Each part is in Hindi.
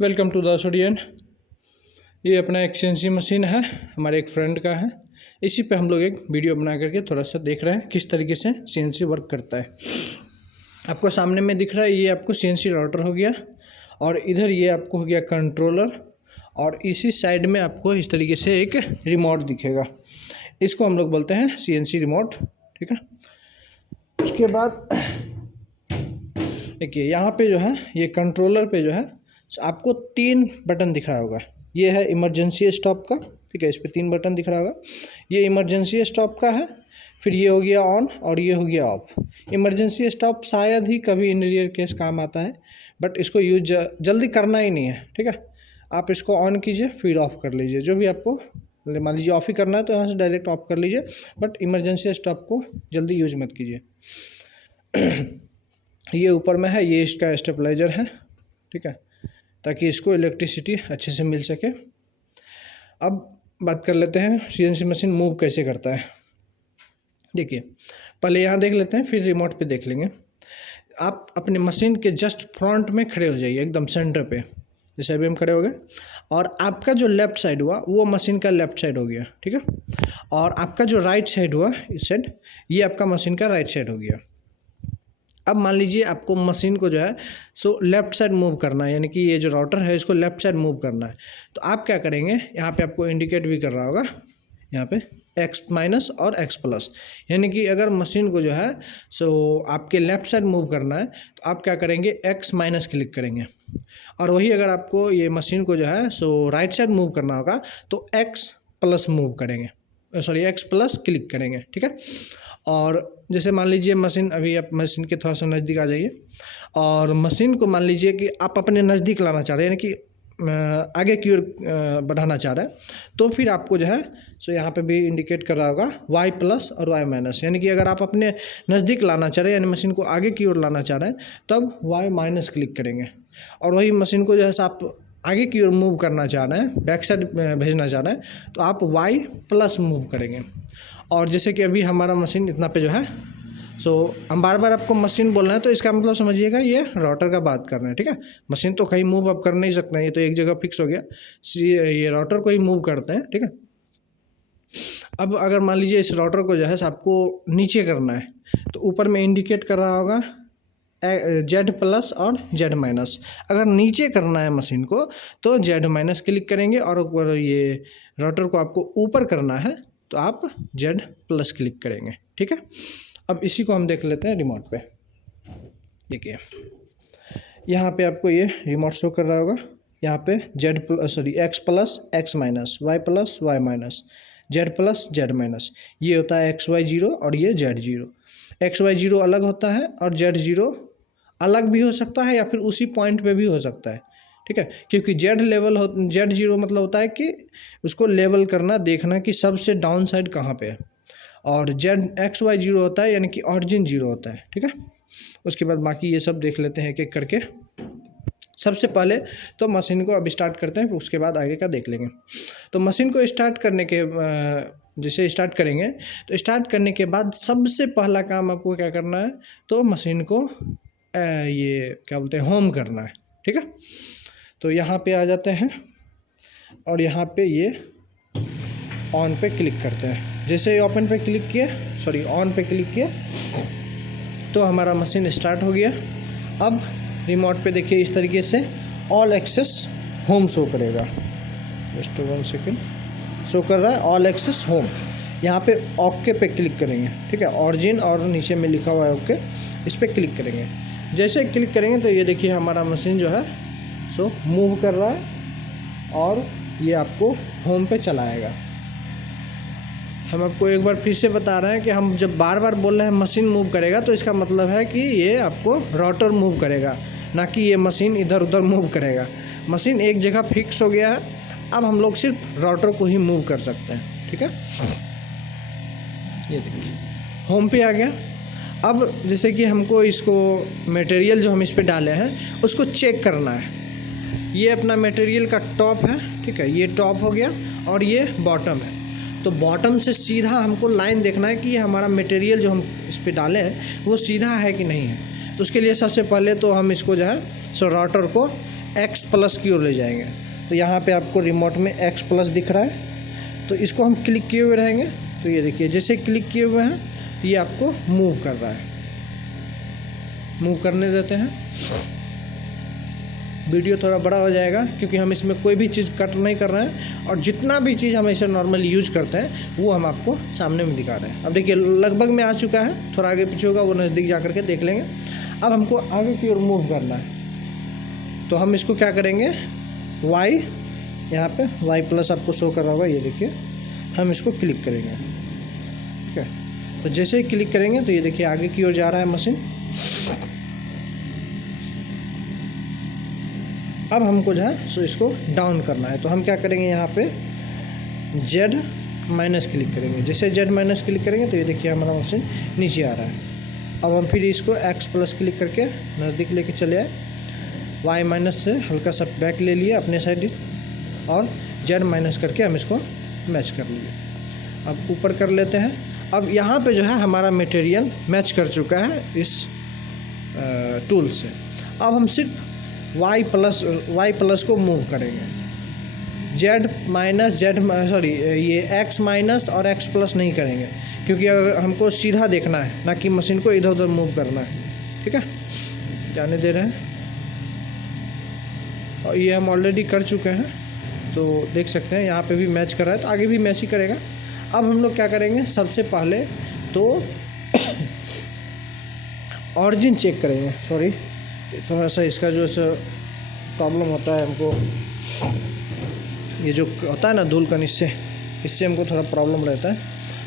Welcome to the स्टूडियन। ये अपना एक सीएनसी मशीन है, हमारे एक फ्रेंड का है। इसी पे हम लोग एक वीडियो बना करके थोड़ा सा देख रहे हैं किस तरीके से सीएनसी वर्क करता है। आपको सामने में दिख रहा है, ये आपको सीएनसी राउटर हो गया और इधर ये आपको हो गया कंट्रोलर, और इसी साइड में आपको इस तरीके से एक रिमोट दिखेगा। इसको हम लोग बोलते हैं सीएनसी रिमोट, ठीक है। उसके बाद देखिए यहाँ पे जो है, ये कंट्रोलर पे जो है आपको 3 बटन दिख रहा होगा। ये है इमरजेंसी स्टॉप का, ठीक है। इस पर 3 बटन दिख रहा होगा। ये इमरजेंसी स्टॉप का है, फिर ये हो गया ऑन और ये हो गया ऑफ। इमरजेंसी स्टॉप शायद ही कभी इन रेयर केस काम आता है, बट इसको यूज जल्दी करना ही नहीं है, ठीक है। आप इसको ऑन कीजिए फिर ऑफ कर लीजिए, जो भी आपको मान लीजिए ऑफ ही करना है तो यहाँ से डायरेक्ट ऑफ कर लीजिए, बट इमरजेंसी स्टॉप को जल्दी यूज मत कीजिए। ये ऊपर में है, ये इसका स्टेबलाइजर है, ठीक है, ताकि इसको इलेक्ट्रिसिटी अच्छे से मिल सके। अब बात कर लेते हैं सीएनसी मशीन मूव कैसे करता है। देखिए पहले यहाँ देख लेते हैं, फिर रिमोट पे देख लेंगे। आप अपने मशीन के जस्ट फ्रंट में खड़े हो जाइए, एकदम सेंटर पे, जैसे अभी हम खड़े हो गए। और आपका जो लेफ़्ट साइड हुआ वो मशीन का लेफ़्ट साइड हो गया, ठीक है। और आपका जो राइट साइड हुआ इस साइड, ये आपका मशीन का राइट साइड हो गया। अब मान लीजिए आपको मशीन को जो है लेफ़्ट साइड मूव करना है, यानी कि ये जो राउटर है इसको लेफ़्ट साइड मूव करना है। तो आप क्या करेंगे, यहाँ पे आपको इंडिकेट भी कर रहा होगा, यहाँ पे x माइनस और x प्लस, यानी कि अगर मशीन को जो है आपके लेफ़्ट साइड मूव करना है तो आप क्या करेंगे, x माइनस क्लिक करेंगे। और वही अगर आपको ये मशीन को जो है राइट साइड मूव करना होगा तो x प्लस मूव करेंगे, x प्लस क्लिक करेंगे, ठीक है। और जैसे मान लीजिए मशीन, अभी आप मशीन के थोड़ा सा नज़दीक आ जाइए और मशीन को मान लीजिए कि आप अपने नज़दीक लाना चाह रहे हैं, यानी कि आगे की ओर बढ़ाना चाह रहे हैं, तो फिर आपको जो है यहाँ पे भी इंडिकेट कर रहा होगा y प्लस और y माइनस, यानी कि अगर आप अपने नज़दीक लाना चाह रहे हैं, यानी मशीन को आगे की ओर लाना चाह रहे हैं, तब y माइनस क्लिक करेंगे। और वही मशीन को जो है आप आगे की ओर मूव करना चाह रहे हैं, बैक साइड भेजना चाह रहे हैं, तो आप y प्लस मूव करेंगे। और जैसे कि अभी हमारा मशीन इतना पे जो है हम बार बार आपको मशीन बोलना है, तो इसका मतलब समझिएगा ये राउटर का बात कर रहे हैं, ठीक है। मशीन तो कहीं मूव आप कर नहीं सकते हैं, ये तो एक जगह फिक्स हो गया, ये राउटर को ही मूव करते हैं, ठीक है। अब अगर मान लीजिए इस राउटर को जो है आपको नीचे करना है, तो ऊपर में इंडिकेट कर रहा होगा Z प्लस और Z माइनस। अगर नीचे करना है मशीन को तो Z माइनस क्लिक करेंगे, और ऊपर ये राउटर को आपको ऊपर करना है तो आप Z प्लस क्लिक करेंगे, ठीक है। अब इसी को हम देख लेते हैं रिमोट पे। देखिए यहाँ पे आपको ये रिमोट शो कर रहा होगा, यहाँ पे X plus X minus, Y plus Y minus, Z plus Z minus. ये होता है XY0 और ये Z0। XY0 अलग होता है और Z0 अलग भी हो सकता है या फिर उसी पॉइंट पे भी हो सकता है, ठीक है। क्योंकि Z0 मतलब होता है कि उसको लेवल करना, देखना कि सबसे डाउन साइड कहाँ पे है। और XY0 होता है यानी कि ऑरिजिन 0 होता है, ठीक है। उसके बाद बाकी ये सब देख लेते हैं एक एक करके। सबसे पहले तो मशीन को अब स्टार्ट करते हैं, उसके बाद आगे का देख लेंगे। तो मशीन को स्टार्ट करने के जैसे स्टार्ट करेंगे, तो स्टार्ट करने के बाद सबसे पहला काम आपको क्या करना है, तो मशीन को ये क्या बोलते हैं, होम करना है, ठीक है। तो यहाँ पे आ जाते हैं और यहाँ पे ये ऑन पे क्लिक करते हैं। जैसे ही ऑन पे क्लिक किए तो हमारा मशीन स्टार्ट हो गया। अब रिमोट पे देखिए इस तरीके से ऑल एक्सेस होम शो करेगा। जस्ट 1 सेकेंड, शो कर रहा है ऑल एक्सेस होम। यहाँ पे ओके पे क्लिक करेंगे, ठीक है। ऑरिजिन और नीचे में लिखा हुआ है ओके, इस पर क्लिक करेंगे। जैसे क्लिक करेंगे तो ये देखिए हमारा मशीन जो है मूव कर रहा है और ये आपको होम पे चलाएगा। हम आपको एक बार फिर से बता रहे हैं कि हम जब बार बार बोल रहे हैं मशीन मूव करेगा, तो इसका मतलब है कि ये आपको राउटर मूव करेगा, ना कि ये मशीन इधर उधर मूव करेगा। मशीन एक जगह फिक्स हो गया है, अब हम लोग सिर्फ राउटर को ही मूव कर सकते हैं, ठीक है। ये देखिए होम पे आ गया। अब जैसे कि हमको इसको मटेरियल जो हम इस पे डाले हैं उसको चेक करना है। ये अपना मटेरियल का टॉप है, ठीक है, ये टॉप हो गया और ये बॉटम है। तो बॉटम से सीधा हमको लाइन देखना है कि ये हमारा मटेरियल जो हम इस पे डाले हैं वो सीधा है कि नहीं है। तो उसके लिए सबसे पहले तो हम इसको जो है राउटर को X प्लस की ओर ले जाएंगे। तो यहाँ पे आपको रिमोट में एक्स प्लस दिख रहा है, तो इसको हम क्लिक किए हुए रहेंगे। तो ये देखिए जैसे क्लिक किए हुए हैं तो ये आपको मूव कर रहा है, मूव करने देते हैं। वीडियो थोड़ा बड़ा हो जाएगा क्योंकि हम इसमें कोई भी चीज़ कट नहीं कर रहे हैं, और जितना भी चीज़ हम ऐसे नॉर्मली यूज करते हैं वो हम आपको सामने में दिखा रहे हैं। अब देखिए लगभग में आ चुका है, थोड़ा आगे पीछे होगा वो नज़दीक जा करके देख लेंगे। अब हमको आगे की ओर मूव करना है, तो हम इसको क्या करेंगे, वाई, यहाँ पे वाई प्लस आपको शो कर रहा होगा, ये देखिए हम इसको क्लिक करेंगे। ठीक है, तो जैसे ही क्लिक करेंगे तो ये देखिए आगे की ओर जा रहा है मशीन। अब हमको जो है सो इसको डाउन करना है, तो हम क्या करेंगे, यहाँ पे जेड माइनस क्लिक करेंगे। जैसे जेड माइनस क्लिक करेंगे तो ये देखिए हमारा मशीन नीचे आ रहा है। अब हम फिर इसको एक्स प्लस क्लिक करके नज़दीक लेके चले आए, वाई माइनस से हल्का सा बैक ले लिए अपने साइड, और जेड माइनस करके हम इसको मैच कर लिए। अब ऊपर कर लेते हैं। अब यहाँ पे जो है हमारा मटेरियल मैच कर चुका है इस टूल से। अब हम सिर्फ वाई प्लस को मूव करेंगे, जेड माइनस ये एक्स माइनस और एक्स प्लस नहीं करेंगे, क्योंकि अगर हमको सीधा देखना है, ना कि मशीन को इधर उधर मूव करना है। ठीक है, जाने दे रहे हैं, और ये हम ऑलरेडी कर चुके हैं, तो देख सकते हैं यहाँ पे भी मैच कर रहा है, तो आगे भी मैच ही करेगा। अब हम लोग क्या करेंगे, सबसे पहले तो ऑरिजिन चेक करेंगे। सॉरी, थोड़ा सा इसका जो है प्रॉब्लम होता है हमको, ये जो होता है ना धूलकण, इससे हमको थोड़ा प्रॉब्लम रहता है।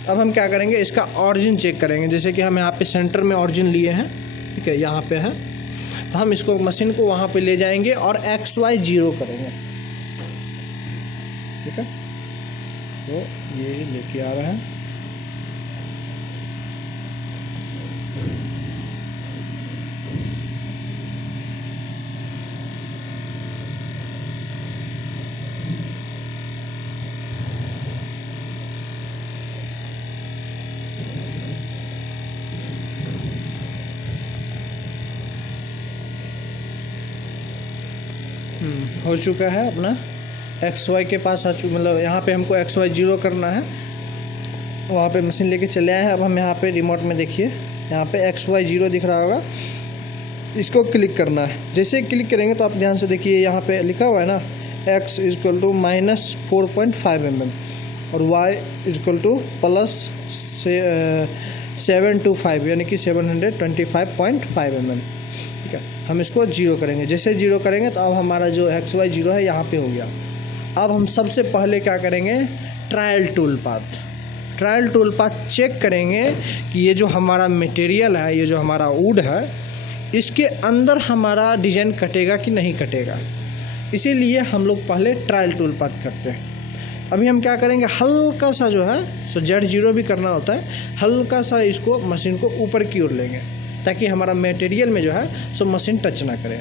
अब हम क्या करेंगे, इसका ऑरिजिन चेक करेंगे। जैसे कि हम यहाँ पे सेंटर में ऑरिजिन लिए हैं, ठीक है, यहाँ पे है, तो हम इसको मशीन को वहाँ पे ले जाएंगे और एक्स वाई 0 करेंगे। ठीक है, तो ये लेके आ रहा है। हो चुका है अपना एक्स वाई के पास मतलब यहाँ पे हमको एक्स वाई 0 करना है, वहाँ पे मशीन लेके चले आए हैं। अब हम यहाँ पे रिमोट में देखिए, यहाँ पे एक्स वाई 0 दिख रहा होगा, इसको क्लिक करना है। जैसे क्लिक करेंगे तो आप ध्यान से देखिए, यहाँ पे लिखा हुआ है ना, x इक्वल टू -4.5 mm और y इक्वल टू +725 यानी कि 725.5 mm। ठीक है, हम इसको 0 करेंगे। जैसे 0 करेंगे तो अब हमारा जो एक्स वाई 0 है यहाँ पे हो गया। अब हम सबसे पहले क्या करेंगे, ट्रायल टूल पाथ चेक करेंगे कि ये जो हमारा मटेरियल है, ये जो हमारा वुड है, इसके अंदर हमारा डिज़ाइन कटेगा कि नहीं कटेगा। इसीलिए हम लोग पहले ट्रायल टूल पाथ करते हैं। अभी हम क्या करेंगे, हल्का सा जो है सो Z0 भी करना होता है, हल्का सा इसको मशीन को ऊपर की ओर लेंगे ताकि हमारा मटेरियल में जो है सो मशीन टच ना करे।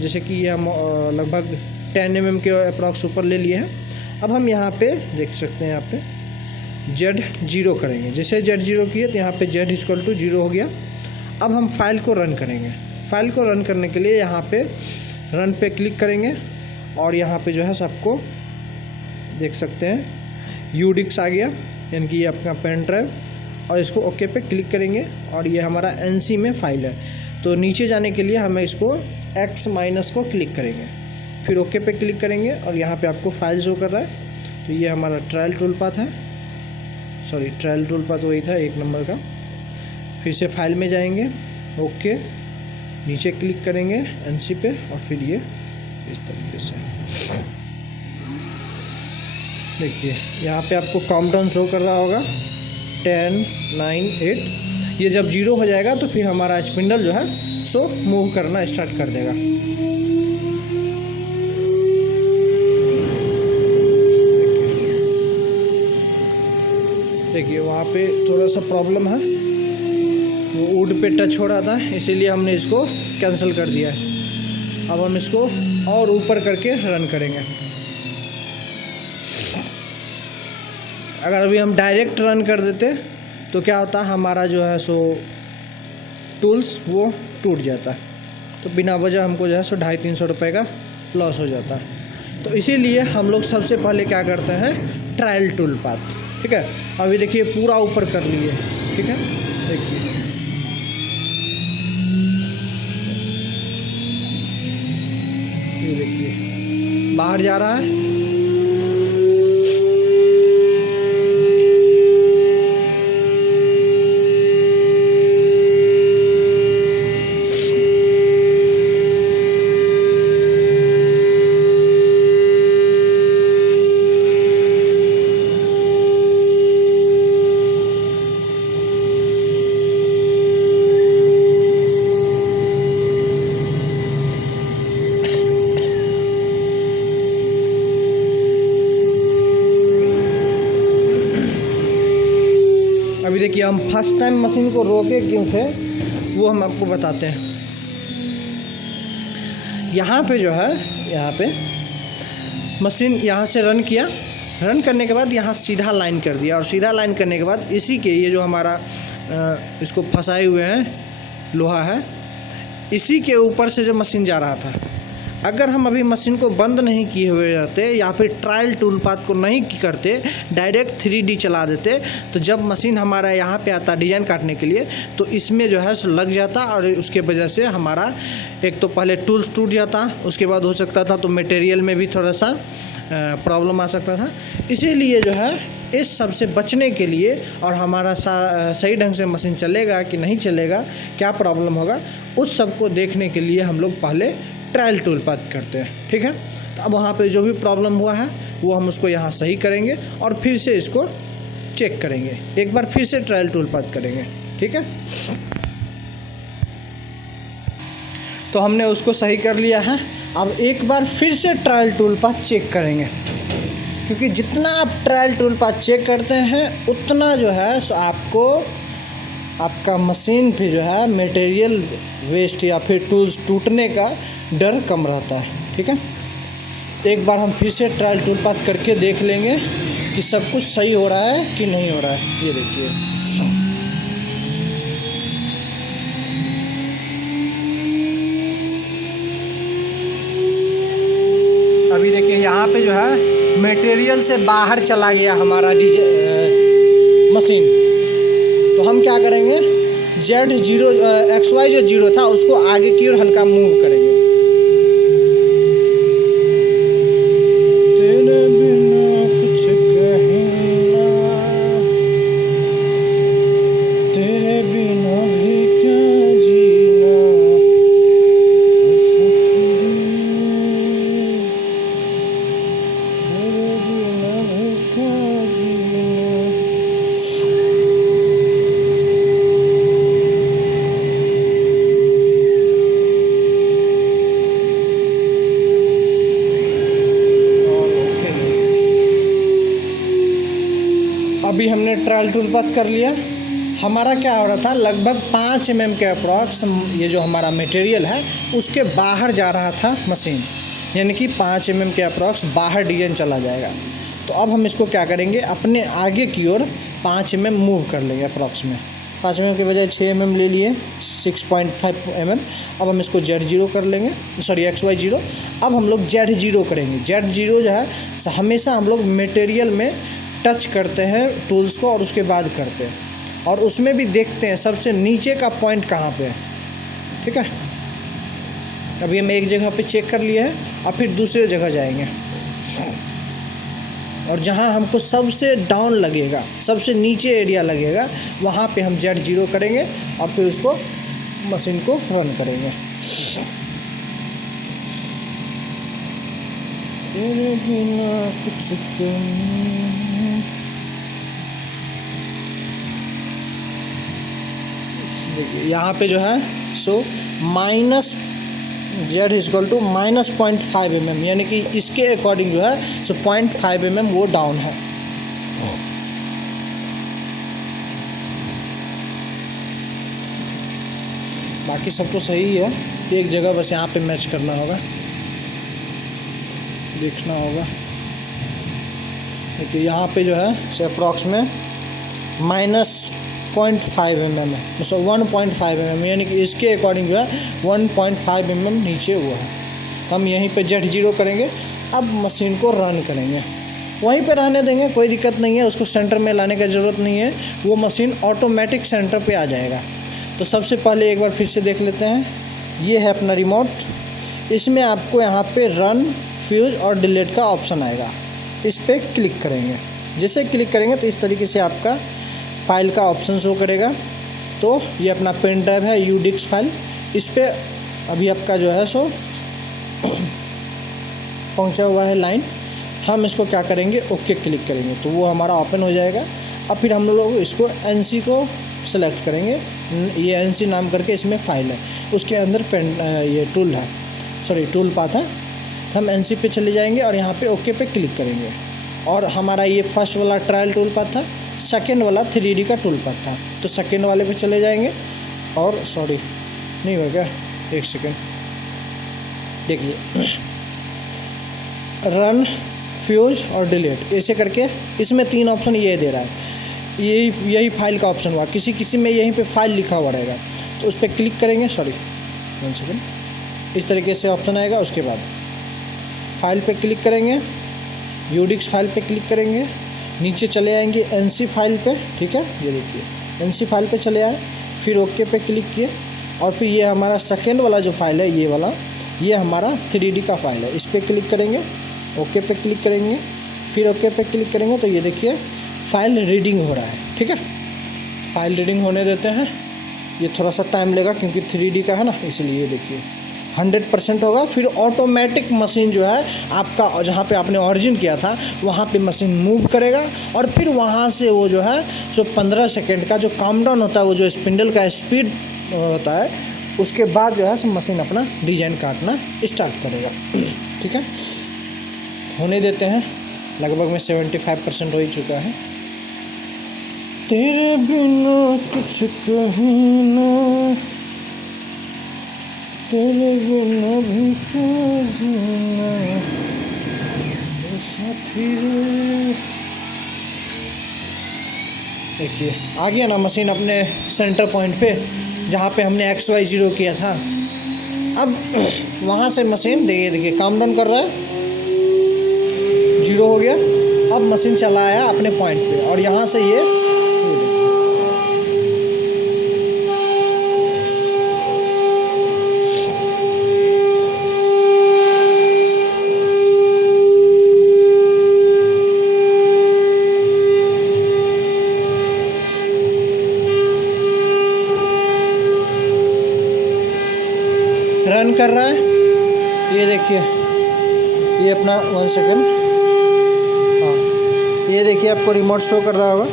जैसे कि ये हम लगभग 10 mm के अप्रॉक्स ऊपर ले लिए हैं। अब हम यहाँ पे देख सकते हैं, यहाँ पे Z0 करेंगे। जैसे Z0 किए तो यहाँ पे Z इक्वल टू 0 हो गया। अब हम फाइल को रन करेंगे। फाइल को रन करने के लिए यहाँ पे रन पे क्लिक करेंगे, और यहाँ पे जो है सबको देख सकते हैं यूडिक्स आ गया, यानी कि ये अपना पेन ड्राइव, और इसको ओके पे क्लिक करेंगे और ये हमारा NC में फाइल है। तो नीचे जाने के लिए हमें इसको X माइनस को क्लिक करेंगे, फिर ओके पे क्लिक करेंगे और यहाँ पे आपको फाइल शो कर रहा है। तो ये हमारा ट्रायल टूल पाथ है, सॉरी ट्रायल टूल पाथ वही था 1 नंबर का। फिर से फाइल में जाएंगे, ओके, नीचे क्लिक करेंगे NC पे, और फिर ये इस तरीके से देखिए यहाँ पे आपको काउंटडाउन शो कर रहा होगा 10, 9, 8। ये जब 0 हो जाएगा तो फिर हमारा स्पिंडल जो है सो मूव करना स्टार्ट कर देगा। देखिए वहाँ पे थोड़ा सा प्रॉब्लम है, वो वुड पे टच हो रहा था, इसीलिए हमने इसको कैंसिल कर दिया है। अब हम इसको और ऊपर करके रन करेंगे। अगर अभी हम डायरेक्ट रन कर देते तो क्या होता, हमारा जो है सो टूल्स वो टूट जाता है। तो बिना वजह हमको जो है सो 250-300 रुपये का लॉस हो जाता है। तो इसीलिए हम लोग सबसे पहले क्या करते हैं, ट्रायल टूल पाथ। ठीक है, अभी देखिए पूरा ऊपर कर लिए। ठीक है, देखिए ये देखिए बाहर जा रहा है। अभी देखिए हम फर्स्ट टाइम मशीन को रोके क्यों थे वो हम आपको बताते हैं। यहाँ पे जो है, यहाँ पे मशीन यहाँ से रन किया, रन करने के बाद यहाँ सीधा लाइन कर दिया, और सीधा लाइन करने के बाद इसी के ये जो हमारा इसको फंसाए हुए हैं लोहा है, इसी के ऊपर से जब मशीन जा रहा था, अगर हम अभी मशीन को बंद नहीं किए हुए रहते या फिर ट्रायल टूल पाथ को नहीं करते, डायरेक्ट 3D चला देते, तो जब मशीन हमारा यहाँ पे आता डिज़ाइन काटने के लिए तो इसमें जो है लग जाता, और उसके वजह से हमारा एक तो पहले टूल्स टूट जाता, उसके बाद हो सकता था तो मटेरियल में भी थोड़ा सा प्रॉब्लम आ सकता था। इसीलिए जो है इस सब से बचने के लिए और हमारा सही ढंग से मशीन चलेगा कि नहीं चलेगा, क्या प्रॉब्लम होगा, उस सब को देखने के लिए हम लोग पहले ट्रायल टूल पाथ करते हैं। ठीक है, तो अब वहाँ पे जो भी प्रॉब्लम हुआ है वो हम उसको यहाँ सही करेंगे और फिर से इसको चेक करेंगे, एक बार फिर से ट्रायल टूल पाथ करेंगे। ठीक है, तो हमने उसको सही कर लिया है। अब एक बार फिर से ट्रायल टूल पाथ चेक करेंगे, क्योंकि जितना आप ट्रायल टूल पाथ चेक करते हैं उतना जो है सो आपको आपका मशीन पे जो है मटेरियल वेस्ट या फिर टूल्स टूटने का डर कम रहता है। ठीक है, तो एक बार हम फिर से ट्रायल टूल पाथ करके देख लेंगे कि सब कुछ सही हो रहा है कि नहीं हो रहा है। ये देखिए अभी देखिए यहाँ पे जो है मटेरियल से बाहर चला गया हमारा मशीन, तो हम क्या करेंगे, Z0 XY जो 0 था उसको आगे की ओर हल्का मूव करेंगे। तेरे बिना कुछ कहना, तेरे बिना भी क्या जीना, तेरे बिना भी क्या जीना। अभी हमने ट्रायल टूल पाथ कर लिया। हमारा क्या हो रहा था, लगभग 5 mm के अप्रॉक्स ये जो हमारा मटेरियल है उसके बाहर जा रहा था मशीन, यानी कि 5 mm के अप्रॉक्स बाहर डिजाइन चला जाएगा। तो अब हम इसको क्या करेंगे, अपने आगे की ओर 5 mm मूव कर लेंगे अप्रॉक्स में। 5 mm के बजाय 6 mm ले लिए, 6.5 mm। अब हम इसको Z0 कर लेंगे, सॉरी XY0। अब हम लोग Z0 करेंगे। Z0 जो है हमेशा हम लोग मटेरियल में टच करते हैं टूल्स को और उसके बाद करते हैं, और उसमें भी देखते हैं सबसे नीचे का पॉइंट कहाँ पे है। ठीक है, अभी हम एक जगह पे चेक कर लिए हैं, और फिर दूसरे जगह जाएंगे, और जहाँ हमको सबसे डाउन लगेगा, सबसे नीचे एरिया लगेगा, वहाँ पे हम Z0 करेंगे और फिर उसको मशीन को रन करेंगे। तेरे बिना कुछ देखिए यहाँ पे जो है सो -Z=-0.5 mm, यानी कि इसके अकॉर्डिंग जो है सो 0.5 mm वो डाउन है। बाकी सब तो सही है, एक जगह बस यहाँ पे मैच करना होगा, देखना होगा। देखिए यहाँ पे जो है सो अप्रॉक्स में -0.5 mm है, सो 1.5 mm, यानी कि इसके अकॉर्डिंग जो है 1.5 mm नीचे हुआ है। हम यहीं पे Z0 करेंगे। अब मशीन को रन करेंगे, वहीं पे रहने देंगे, कोई दिक्कत नहीं है, उसको सेंटर में लाने की ज़रूरत नहीं है, वो मशीन ऑटोमेटिक सेंटर पे आ जाएगा। तो सबसे पहले एक बार फिर से देख लेते हैं। ये है अपना रिमोट, इसमें आपको यहाँ पे रन, फ्यूज और डिलीट का ऑप्शन आएगा, इस पर क्लिक करेंगे। जैसे क्लिक करेंगे तो इस तरीके से आपका फ़ाइल का ऑप्शन शो करेगा। तो ये अपना पेन ड्राइव है UDIX फाइल, इस पर अभी आपका जो है सो पहुंचा हुआ है लाइन। हम इसको क्या करेंगे, ओके क्लिक करेंगे तो वो हमारा ओपन हो जाएगा। अब फिर हम लोग इसको NC को सेलेक्ट करेंगे, ये NC नाम करके इसमें फ़ाइल है, उसके अंदर पेन ये टूल है, सॉरी टूल पाथ है। हम NC पे चले जाएंगे और यहाँ पे ओके पे क्लिक करेंगे। और हमारा ये फर्स्ट वाला ट्रायल टूल पाथ था, सेकेंड वाला 3D का टूल पाथ था। तो सेकेंड वाले पे चले जाएंगे और सॉरी नहीं हो गया, एक सेकेंड, देखिए रन, फ्यूज और डिलीट ऐसे करके इसमें 3 ऑप्शन ये दे रहा है। यही फाइल का ऑप्शन हुआ, किसी में यहीं पे फाइल लिखा हुआ रहेगा, तो उस पर क्लिक करेंगे, सॉरी 1 सेकेंड, इस तरीके से ऑप्शन आएगा। उसके बाद फाइल पे क्लिक करेंगे, UDIX फाइल पे क्लिक करेंगे, नीचे चले आएंगे NC फाइल पे, ठीक है, ये देखिए NC फाइल पे चले आए, फिर ओके पे क्लिक किए और फिर ये हमारा सेकेंड वाला जो फाइल है ये वाला, ये हमारा 3D का फाइल है, इस पर क्लिक करेंगे, ओके पे क्लिक करेंगे, फिर ओके पे क्लिक करेंगे तो ये देखिए फाइल रीडिंग हो रहा है, ठीक है। फाइल रीडिंग होने देते हैं, ये थोड़ा सा टाइम लेगा क्योंकि 3D का है ना, इसलिए ये देखिए 100% होगा। फिर ऑटोमेटिक मशीन जो है आपका जहाँ पे आपने ऑरिजिन किया था वहाँ पे मशीन मूव करेगा और फिर वहाँ से वो जो है जो 15 सेकेंड का जो काउंटडाउन होता है, वो जो स्पिंडल का स्पीड होता है, उसके बाद जो है सब मशीन अपना डिजाइन काटना स्टार्ट करेगा, ठीक है। होने देते हैं, लगभग में 75% हो ही चुका है। तेरे बिना कुछ कहीं ना, तेरे बिना भी क्या जीना, साथी रे। देखिए आ गया ना मशीन अपने सेंटर पॉइंट पे, जहाँ पे हमने XY0 किया था। अब वहाँ से मशीन देखिए काम डाउन कर रहा है, 0 हो गया। अब मशीन चला आया अपने पॉइंट पे और यहाँ से ये रन कर रहा है। ये देखिए ये अपना 1 सेकेंड, हाँ ये देखिए आपको रिमोट शो कर रहा होगा,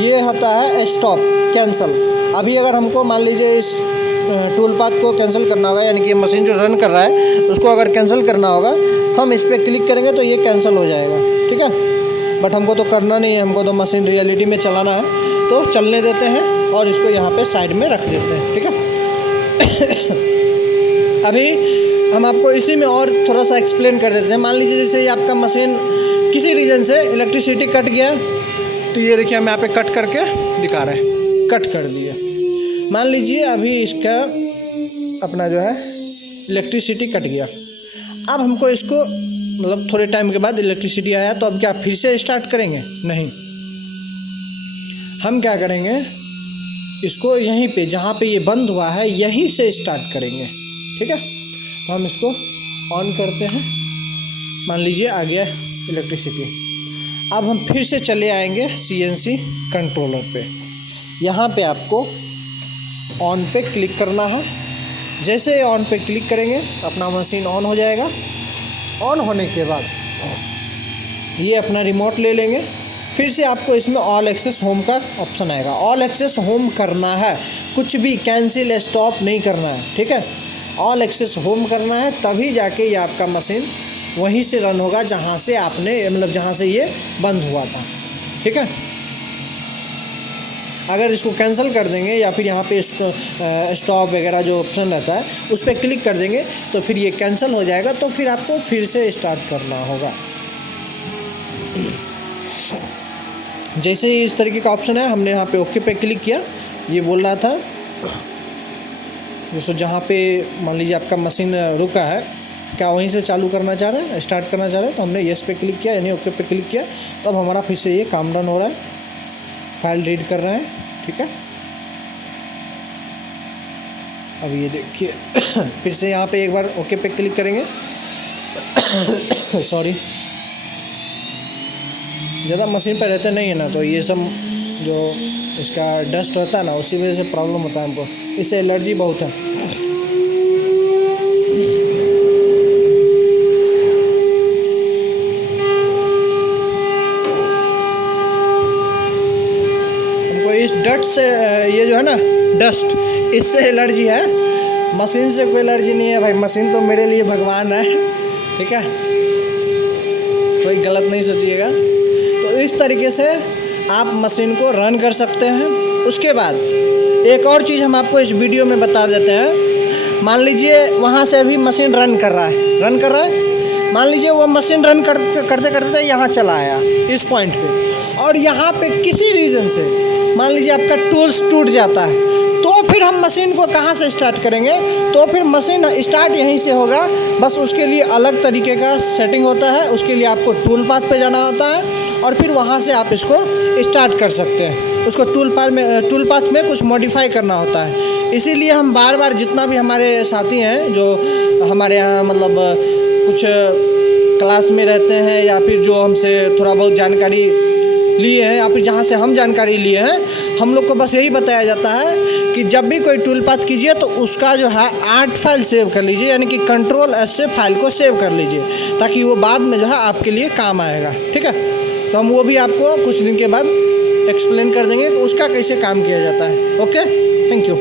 ये होता है स्टॉप, कैंसिल। अभी अगर हमको मान लीजिए इस टूल पाथ को कैंसिल करना होगा, यानी कि मशीन जो रन कर रहा है उसको अगर कैंसिल करना होगा तो हम इस पर क्लिक करेंगे तो ये कैंसिल हो जाएगा, ठीक है। बट हमको तो करना नहीं है, हमको तो मशीन रियलिटी में चलाना है, तो चलने देते हैं और इसको यहाँ पे साइड में रख देते हैं, ठीक है। अभी हम आपको इसी में और थोड़ा सा एक्सप्लेन कर देते हैं। मान लीजिए जैसे ये आपका मशीन किसी रीजन से इलेक्ट्रिसिटी कट गया, तो ये देखिए हम यहाँ पे कट करके दिखा रहे हैं, कट कर दिया। मान लीजिए अभी इसका अपना जो है इलेक्ट्रिसिटी कट गया, अब हमको इसको मतलब थोड़े टाइम के बाद इलेक्ट्रिसिटी आया, तो अब क्या फिर से स्टार्ट करेंगे? नहीं, हम क्या करेंगे, इसको यहीं पे जहाँ पे ये बंद हुआ है यहीं से स्टार्ट करेंगे, ठीक है। तो हम इसको ऑन करते हैं, मान लीजिए आ गया इलेक्ट्रिसिटी। अब हम फिर से चले आएंगे CNC कंट्रोलर पे, यहाँ पे आपको ऑन पे क्लिक करना है। जैसे ऑन पे क्लिक करेंगे अपना मशीन ऑन हो जाएगा। ऑन होने के बाद ये अपना रिमोट ले लेंगे, फिर से आपको इसमें ऑल एक्सेस होम का ऑप्शन आएगा। ऑल एक्सेस होम करना है, कुछ भी कैंसिल स्टॉप नहीं करना है, ठीक है। ऑल एक्सेस होम करना है, तभी जाके ये आपका मशीन वहीं से रन होगा जहाँ से आपने मतलब जहाँ से ये बंद हुआ था, ठीक है। अगर इसको कैंसिल कर देंगे या फिर यहाँ पे स्टॉप वगैरह जो ऑप्शन रहता है उस पर क्लिक कर देंगे तो फिर ये कैंसिल हो जाएगा, तो फिर आपको फिर से स्टार्ट करना होगा। जैसे ही इस तरीके का ऑप्शन है, हमने यहाँ पे ओके पे क्लिक किया, ये बोल रहा था जैसे जहाँ पे मान लीजिए आपका मशीन रुका है क्या वहीं से चालू करना चाह रहे हैं, स्टार्ट करना चाह रहे हैं? तो हमने येस पे क्लिक किया यानी ओके पे क्लिक किया, तो अब हमारा फिर से ये काम डन हो रहा है, फाइल रीड कर रहे हैं। ठीक है, अब ये देखिए फिर से यहाँ पे एक बार ओके पे क्लिक करेंगे। सॉरी, ज़्यादा मशीन पर रहते नहीं है ना, तो ये सब जो इसका डस्ट होता है ना, उसी वजह से प्रॉब्लम होता है हमको, इससे एलर्जी बहुत है। हमको इस डस्ट से, ये जो है ना डस्ट, इससे एलर्जी है, मशीन से कोई एलर्जी नहीं है भाई। मशीन तो मेरे लिए भगवान है। ठीक है, कोई गलत नहीं सोचिएगा। तो इस तरीके से आप मशीन को रन कर सकते हैं। उसके बाद एक और चीज़ हम आपको इस वीडियो में बता देते हैं। मान लीजिए वहाँ से अभी मशीन रन कर रहा है, मान लीजिए वो मशीन रन करते करते यहाँ चला आया इस पॉइंट पे, और यहाँ पे किसी रीज़न से मान लीजिए आपका टूल्स टूट जाता है, तो फिर हम मशीन को कहाँ से स्टार्ट करेंगे? तो फिर मशीन स्टार्ट यहीं से होगा, बस उसके लिए अलग तरीके का सेटिंग होता है। उसके लिए आपको टूल पाथ पे जाना होता है और फिर वहाँ से आप इसको स्टार्ट कर सकते हैं। उसको टूल पाथ में कुछ मॉडिफाई करना होता है। इसीलिए हम बार बार जितना भी हमारे साथी हैं जो हमारे यहाँ मतलब कुछ क्लास में रहते हैं या फिर जो हमसे थोड़ा बहुत जानकारी लिए हैं या फिर जहाँ से हम जानकारी लिए हैं, हम लोग को बस यही बताया जाता है कि जब भी कोई टूल पाथ कीजिए तो उसका जो है आर्ट फाइल सेव कर लीजिए, यानी कि Ctrl+S से फाइल को सेव कर लीजिए, ताकि वो बाद में जो है आपके लिए काम आएगा। ठीक है, तो हम वो भी आपको कुछ दिन के बाद एक्सप्लेन कर देंगे कि उसका कैसे काम किया जाता है। Okay, thank you.